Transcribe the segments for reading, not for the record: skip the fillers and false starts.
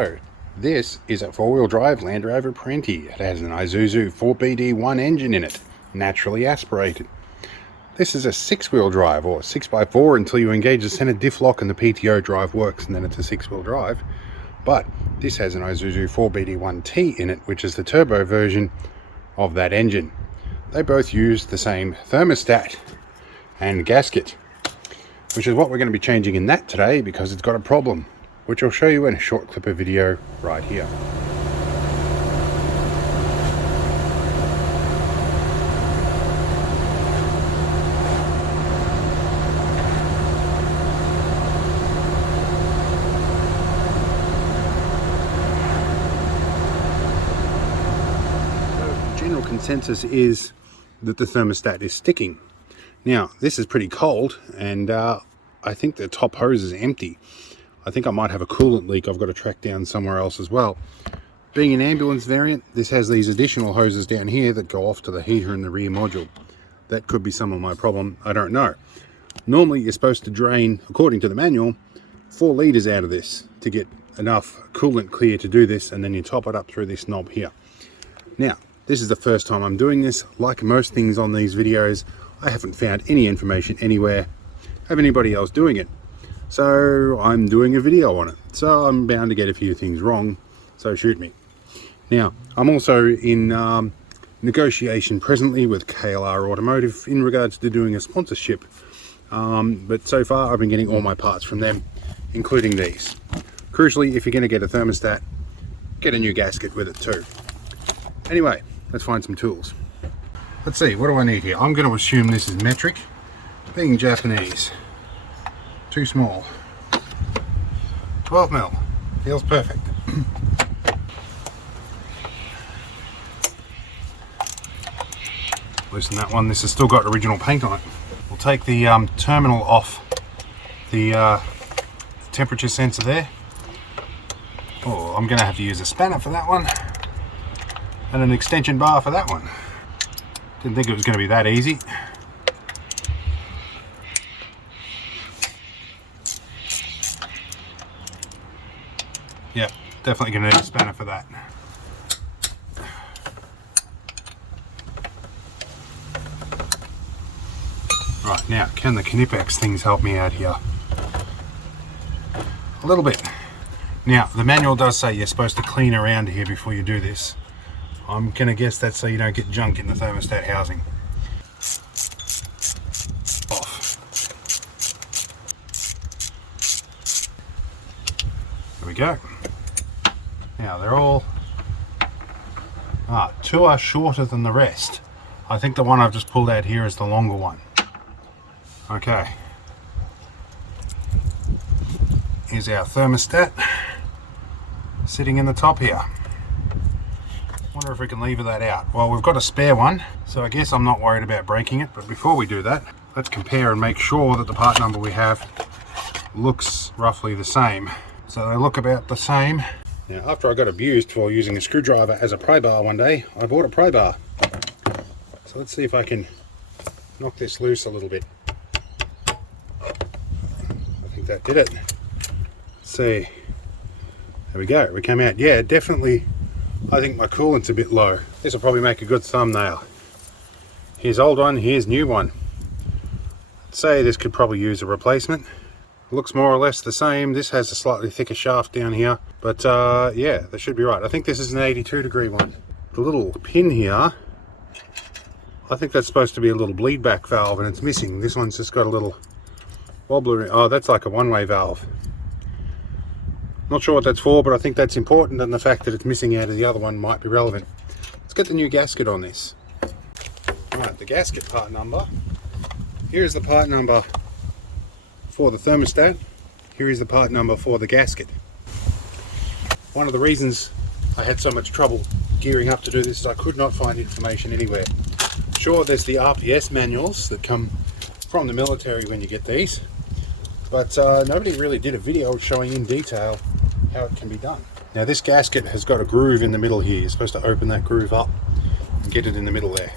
So, this is a four-wheel drive Land Rover Perentie. It has an Isuzu 4BD1 engine in it, naturally aspirated. This is a six-wheel drive, or 6x4 until you engage the center diff lock and the PTO drive works, and then it's a six-wheel drive. But this has an Isuzu 4BD1T in it, which is the turbo version of that engine. They both use the same thermostat and gasket, which is what we're going to be changing in that today because it's got a problem, which I'll show you in a short clip of video right here. So the general consensus is that the thermostat is sticking. Now, this is pretty cold, and I think the top hose is empty. I think I might have a coolant leak I've got to track down somewhere else as well. Being an ambulance variant, this has these additional hoses down here that go off to the heater in the rear module. That could be some of my problem, I don't know. Normally you're supposed to drain, according to the manual, 4 litres out of this to get enough coolant clear to do this, and then you top it up through this knob here. Now, this is the first time I'm doing this. Like most things on these videos, I haven't found any information anywhere of anybody else doing it. So I'm doing a video on it. So I'm bound to get a few things wrong, so shoot me. Now, I'm also in negotiation presently with KLR Automotive in regards to doing a sponsorship. But so far I've been getting all my parts from them, including these. Crucially, if you're going to get a thermostat, get a new gasket with it too. Anyway, let's find some tools. Let's see, what do I need here? I'm going to assume this is metric. Being Japanese, too small. 12mm, feels perfect. Loosen that one, this has still got original paint on it. We'll take the terminal off the temperature sensor there. Oh, I'm going to have to use a spanner for that one. And an extension bar for that one. Didn't think it was going to be that easy. Yeah, definitely going to need a spanner for that. Right, now, can the Knipex things help me out here? A little bit. Now, the manual does say you're supposed to clean around here before you do this. I'm going to guess that's so you don't get junk in the thermostat housing. Off. There we go. Now they're all... two are shorter than the rest. I think the one I've just pulled out here is the longer one. Okay. Here's our thermostat sitting in the top here. Wonder if we can lever that out. Well, we've got a spare one, so I guess I'm not worried about breaking it. But before we do that, let's compare and make sure that the part number we have looks roughly the same. So they look about the same. Now, after I got abused for using a screwdriver as a pry bar one day, I bought a pry bar. So let's see if I can knock this loose a little bit. I think that did it. Let's see. There we go. We came out. Yeah, definitely. I think my coolant's a bit low. This will probably make a good thumbnail. Here's old one, here's new one. I'd say this could probably use a replacement. Looks more or less the same. This has a slightly thicker shaft down here, but yeah, that should be right. I think this is an 82-degree one. The little pin here, I think that's supposed to be a little bleed back valve, and it's missing. This one's just got a little wobbler. Oh, that's like a one-way valve. Not sure what that's for, but I think that's important, and the fact that it's missing out of the other one might be relevant. Let's get the new gasket on this. Right, the gasket part number. Here's the part number for the thermostat. Here is the part number for the gasket. One of the reasons I had so much trouble gearing up to do this is I could not find information anywhere. Sure, there's the RPS manuals that come from the military when you get these, but nobody really did a video showing in detail how it can be done. Now, this gasket has got a groove in the middle here. You're supposed to open that groove up and get it in the middle there.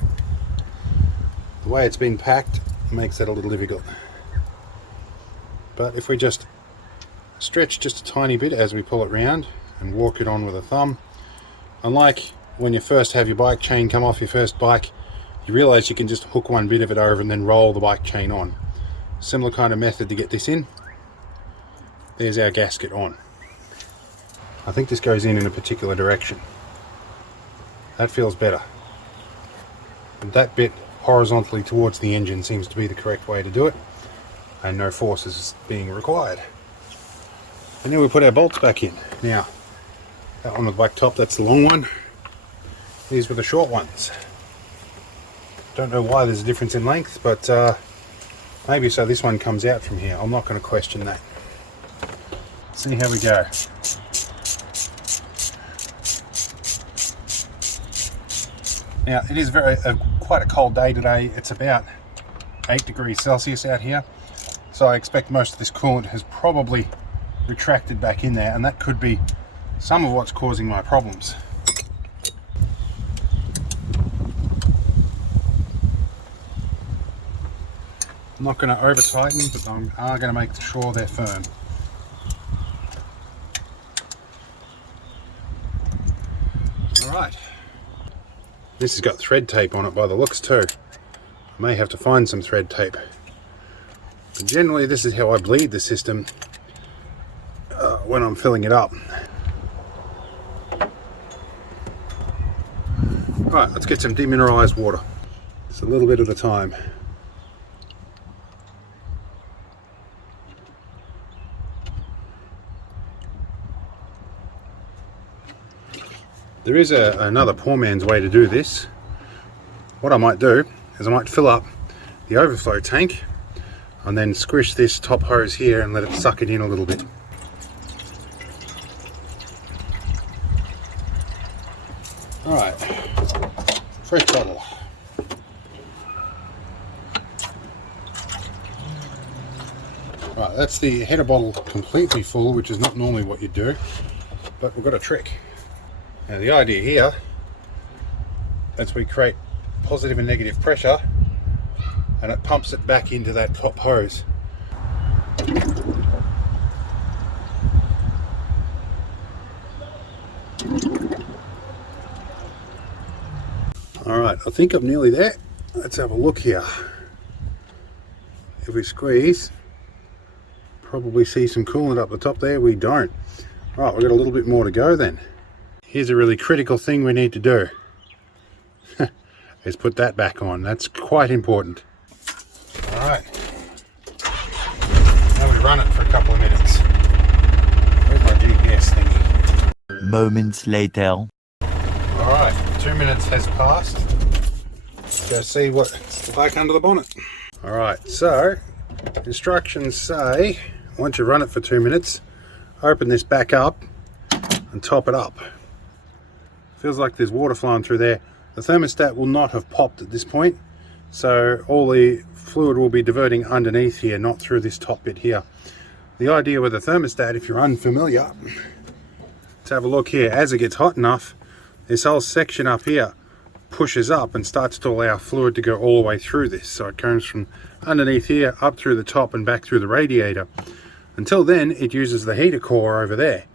The way it's been packed makes that a little difficult. But if we just stretch just a tiny bit as we pull it round, and walk it on with a thumb. Unlike when you first have your bike chain come off your first bike, you realise you can just hook one bit of it over and then roll the bike chain on. Similar kind of method to get this in. There's our gasket on. I think this goes in a particular direction. That feels better. And that bit horizontally towards the engine seems to be the correct way to do it, and no force is being required. And then we put our bolts back in. Now, that one with the black top, that's the long one. These were the short ones. Don't know why there's a difference in length, but maybe so this one comes out from here. I'm not going to question that. Let's see how we go. Now, it is quite a cold day today. It's about 8 degrees Celsius out here. So I expect most of this coolant has probably retracted back in there, and that could be some of what's causing my problems. I'm not going to over tighten, but I'm going to make sure they're firm. Alright. This has got thread tape on it by the looks too. I may have to find some thread tape. But generally this is how I bleed the system when I'm filling it up. Right, let's get some demineralized water. Just a little bit at a time. There is another poor man's way to do this. What I might do is I might fill up the overflow tank and then squish this top hose here and let it suck it in a little bit. Alright, fresh bottle. Right, that's the header bottle completely full, which is not normally what you do, but we've got a trick. Now the idea here is we create positive and negative pressure and it pumps it back into that top hose. Alright, I think I'm nearly there. Let's have a look here. If we squeeze, probably see some coolant up the top there. We don't. Alright, we've got a little bit more to go then. Here's a really critical thing we need to do. Is put that back on. That's quite important. Alright. Now we run it for a couple of minutes. Where's my GPS thingy? Moments later. Alright, 2 minutes has passed. Let's go see what it's like under the bonnet. Alright, so instructions say once you run it for 2 minutes, open this back up and top it up. Feels like there's water flowing through there. The thermostat will not have popped at this point, so all the fluid will be diverting underneath here, not through this top bit here. The idea with a thermostat, if you're unfamiliar, let's have a look here. As it gets hot enough, this whole section up here pushes up and starts to allow fluid to go all the way through this. So it comes from underneath here, up through the top and back through the radiator. Until then, it uses the heater core over there.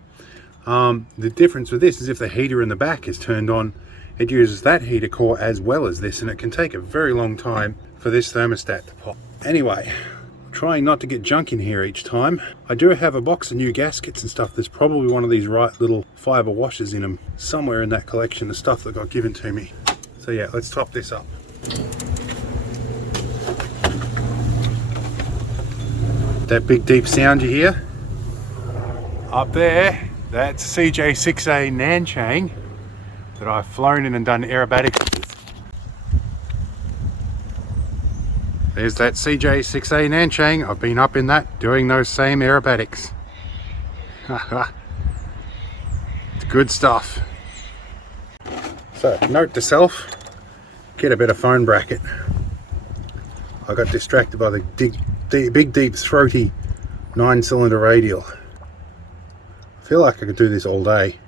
The difference with this is if the heater in the back is turned on, it uses that heater core as well as this, and it can take a very long time for this thermostat to pop. Anyway, trying not to get junk in here each time. I do have a box of new gaskets and stuff. There's probably one of these right little fiber washers in them somewhere in that collection of stuff that got given to me. So yeah, let's top this up. That big deep sound you hear up there, that's CJ6A Nanchang that I've flown in and done aerobatics with. There's that CJ6A Nanchang. I've been up in that doing those same aerobatics. It's good stuff. So, note to self, get a better phone bracket. I got distracted by the big deep throaty 9-cylinder radial. I feel like I could do this all day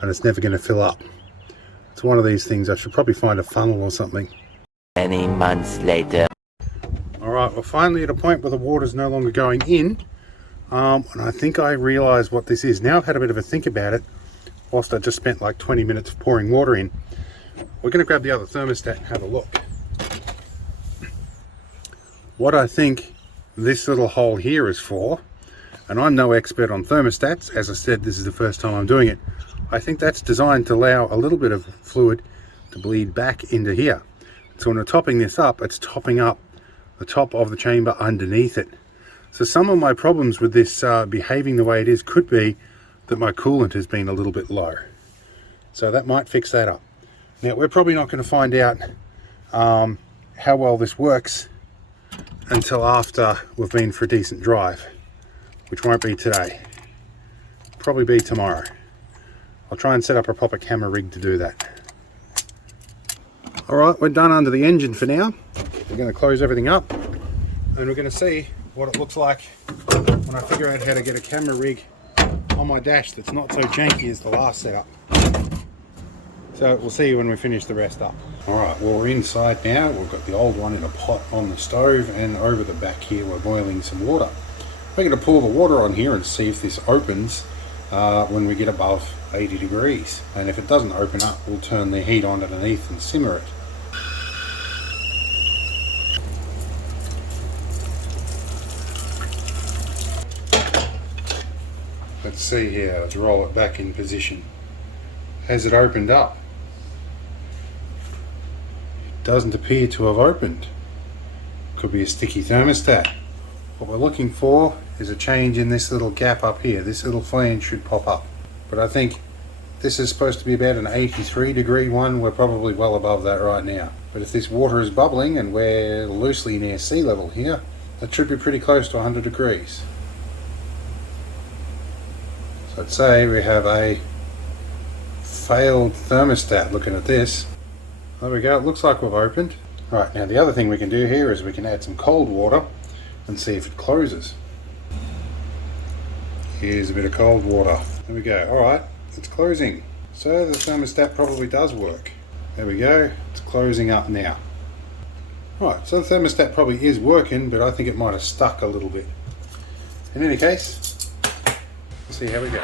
and it's never going to fill up. It's one of these things. I should probably find a funnel or something. Many months later. Alright, we're finally at a point where the water's no longer going in, and I think I realise what this is. Now I've had a bit of a think about it. whilst I just spent like 20 minutes pouring water in. We're going to grab the other thermostat and have a look. What I think this little hole here is for, and I'm no expert on thermostats, as I said, this is the first time I'm doing it. I think that's designed to allow a little bit of fluid to bleed back into here. So when we're topping this up, it's topping up the top of the chamber underneath it. So some of my problems with this behaving the way it is could be that my coolant has been a little bit low. So that might fix that up. Now we're probably not going to find out how well this works until after we've been for a decent drive, which won't be today. Probably be tomorrow. I'll try and set up a proper camera rig to do that. Alright, we're done under the engine for now. We're going to close everything up and we're going to see what it looks like when I figure out how to get a camera rig on my dash that's not so janky as the last setup. So we'll see you when we finish the rest up. Alright, well we're inside now. We've got the old one in a pot on the stove, and over the back here we're boiling some water. We're going to pour the water on here and see if this opens when we get above 80 degrees. And if it doesn't open up, we'll turn the heat on underneath and simmer it. Let's see here, let's roll it back in position. Has it opened up? It doesn't appear to have opened. Could be a sticky thermostat. What we're looking for is a change in this little gap up here. This little flange should pop up. But I think this is supposed to be about an 83 degree one. We're probably well above that right now. But if this water is bubbling and we're loosely near sea level here, that should be pretty close to 100 degrees. So I'd say we have a failed thermostat looking at this. There we go, it looks like we've opened. Right, now the other thing we can do here is we can add some cold water and see if it closes. Here's a bit of cold water. There we go. Alright, it's closing. So the thermostat probably does work. There we go, it's closing up now. Right, so the thermostat probably is working, but I think it might have stuck a little bit. In any case, let's see how we go.